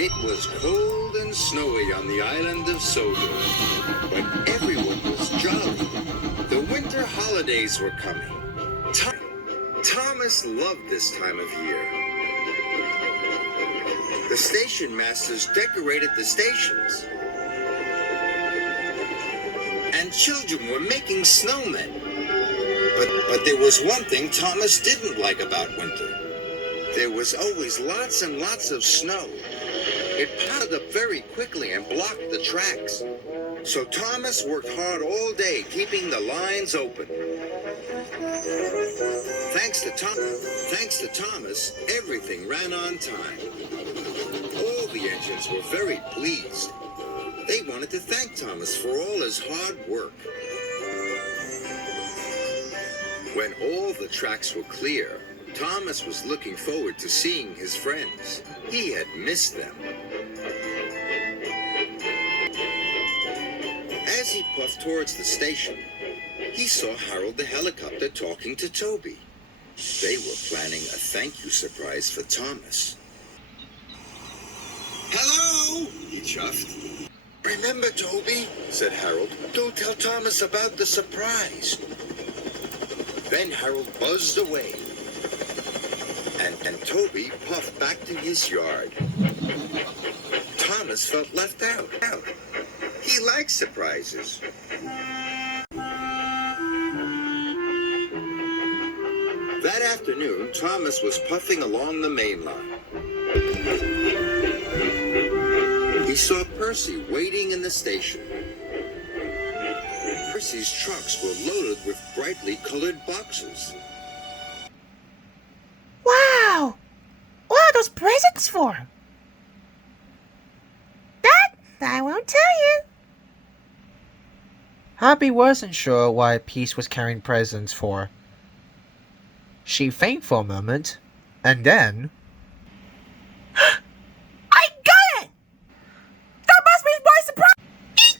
It was cold and snowy on the island of Sodor, but everyone was jolly. The winter holidays were coming. Thomas loved this time of year. The station masters decorated the stations, and children were making snowmen. But there was one thing Thomas didn't like about winter. There was always lots and lots of snow. It piled up very quickly and blocked the tracks. So Thomas worked hard all day, keeping the lines open. Thanks to Thomas, everything ran on time. All the engines were very pleased. They wanted to thank Thomas for all his hard work. When all the tracks were clear, Thomas was looking forward to seeing his friends. He had missed them. As he puffed towards the station, he saw Harold the helicopter talking to Toby. They were planning a thank you surprise for Thomas. "Hello," he chuffed. "Remember, Toby," said Harold, "don't tell Thomas about the surprise." Then Harold buzzed away, and Toby puffed back to his yard. Thomas felt left out. He likes surprises. That afternoon, Thomas was puffing along the main line. He saw Percy waiting in the station. Percy's trucks were loaded with brightly colored boxes. Wow! What are those presents for? That I won't tell you. Abby wasn't sure why Peace was carrying presents for. She fainted for a moment, and then... I got it! That must be my surprise!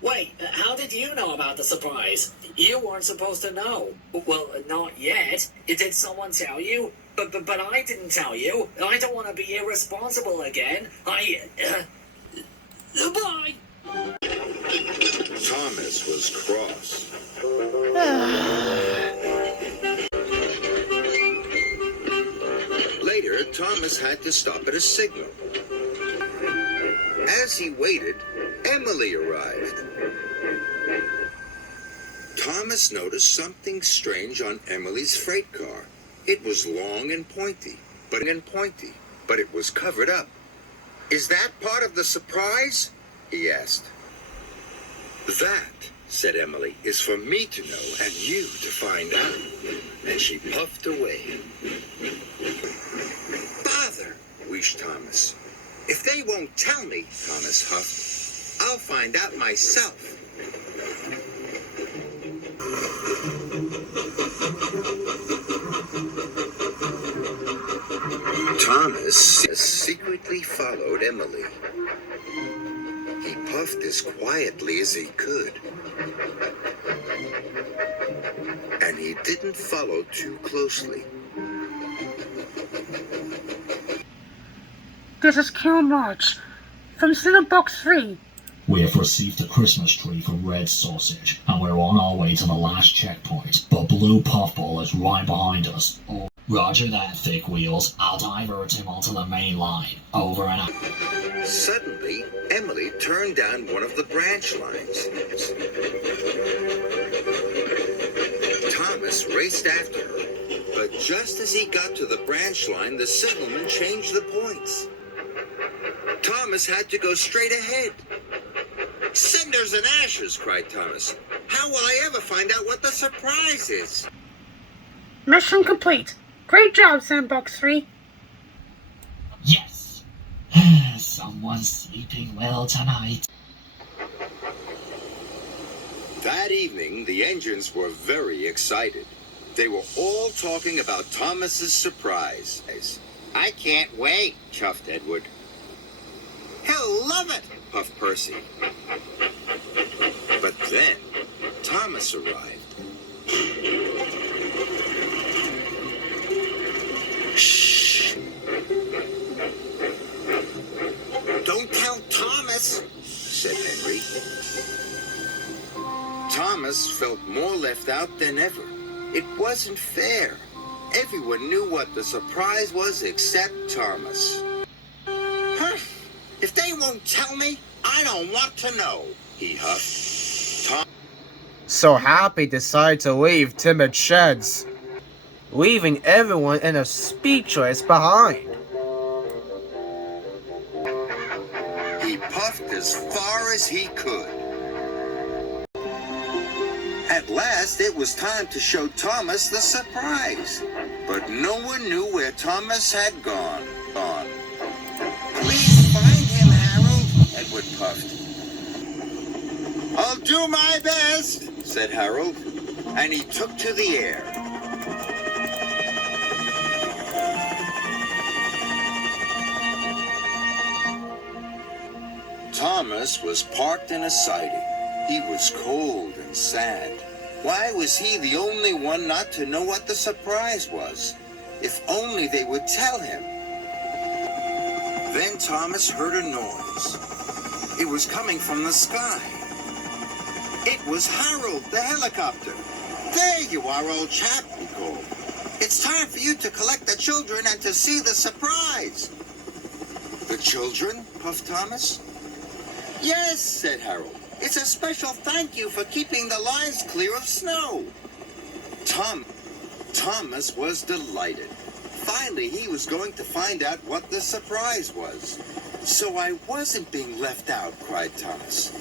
Wait, how did you know about the surprise? You weren't supposed to know. Well, not yet. Did someone tell you? But I didn't tell you. I don't want to be irresponsible again. Bye! Thomas was cross. Later, Thomas had to stop at a signal. As he waited, Emily arrived. Thomas noticed something strange on Emily's freight car. It was long and pointy, but it was covered up. "Is that part of the surprise?" he asked. "That," said Emily, "is for me to know and you to find out." And she puffed away. "Bother," wheezed Thomas. "If they won't tell me," Thomas huffed, "I'll find out myself." Thomas secretly followed Emily. He puffed as quietly as he could. And he didn't follow too closely. This is Kill March from Box 3. We have received a Christmas tree for Red Sausage, and we're on our way to the last checkpoint, but Blue Puffball is right behind us. Oh, roger that, Thick Wheels. I'll divert him onto the main line. Over and out. Suddenly, Emily turned down one of the branch lines. Thomas raced after her, but just as he got to the branch line, the signalman changed the points. Thomas had to go straight ahead. "Cinders and ashes," cried Thomas. "How will I ever find out what the surprise is?" Mission complete. Great job, Box 3. Yes! Someone's sleeping well tonight. That evening, the engines were very excited. They were all talking about Thomas's surprise. "I can't wait," chuffed Edward. "He'll love it," puffed Percy. But then, Thomas arrived. Shh! Thomas, said Henry. Thomas felt more left out than ever. It wasn't fair. Everyone knew what the surprise was except Thomas. Huh? If they won't tell me, I don't want to know, he huffed. So Happy decided to leave timid sheds, leaving everyone in a speechless behind. He puffed as far as he could. At last, it was time to show Thomas the surprise. But no one knew where Thomas had gone. Please find him, Harold, Edward puffed. I'll do my best, said Harold, and he took to the air. Thomas was parked in a siding. He was cold and sad. Why was he the only one not to know what the surprise was? If only they would tell him. Then Thomas heard a noise. It was coming from the sky. It was Harold, the helicopter. There you are, old chap, he called. It's time for you to collect the children and to see the surprise. The children? Puffed Thomas. Yes, said Harold. It's a special thank you for keeping the lines clear of snow. Thomas was delighted. Finally, he was going to find out what the surprise was. So I wasn't being left out, cried Thomas.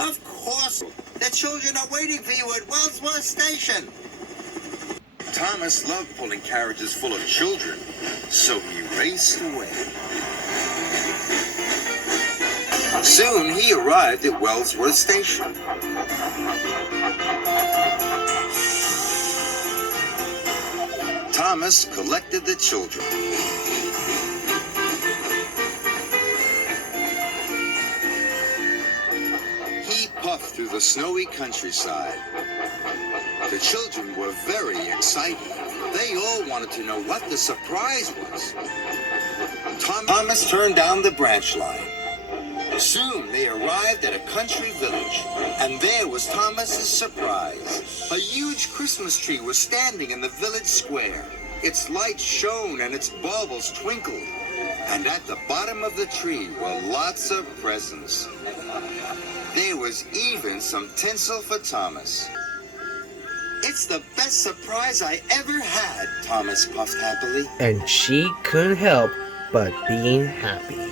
Of course. The children are waiting for you at Wellsworth Station. Thomas loved pulling carriages full of children, so he raced away. Soon he arrived at Wellsworth Station. Thomas collected the children. He puffed through the snowy countryside. The children were very excited. They all wanted to know what the surprise was. Thomas turned down the branch line. Soon they arrived at a country village, and there was Thomas's surprise. A huge Christmas tree was standing in the village square. Its lights shone and its baubles twinkled. And at the bottom of the tree were lots of presents. There was even some tinsel for Thomas. It's the best surprise I ever had, Thomas puffed happily. And she couldn't help but being happy.